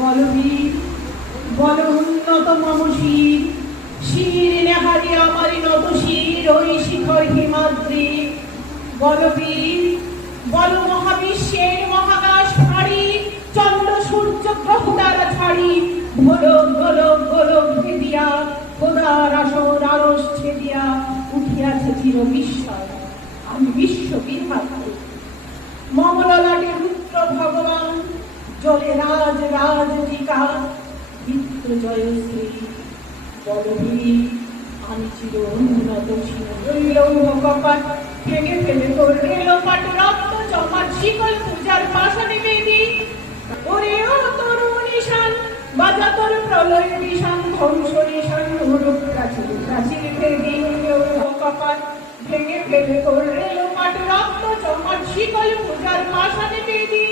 বলবীর বল উন্নত মম শির, শির নেহারি আমারি নত শির ওই শিখর হিমাদ্রি। বলবীর বল মহাবিশ্বের মহাকাশ ফাড়ি, চন্দ্র সূর্য গ্রহ দ্বারা ছাড়ি, গোলক গোলক গোলক ভেদিয়া খোদার আসর আরস ছেদিয়া উঠিয়াছে চির বিস্ময়। আমি বিশ্ব বিধাত্রী, মম ললাটে রুদ্র ভগবান, জলে রাজ রাজ টিকা মিত্র জয়শ্রী। বলবীর আমি চির উন্নত লৌহ কপাট, ভেঙে ফেলে করলে লোপাট, রক্ত জমাট শিকল পূজার পাশানে বেদি। ওরে ও তরু নিশান, বাজা তোর প্রলয় নিশান, ধ্বংস নিশান রূপ প্রাচীর প্রাচীর ভেদি। লৌহ কপাট ভেঙে ফেলে করলে লোপাট, রক্ত জমাট শিকল পূজার পাশানে বেদি।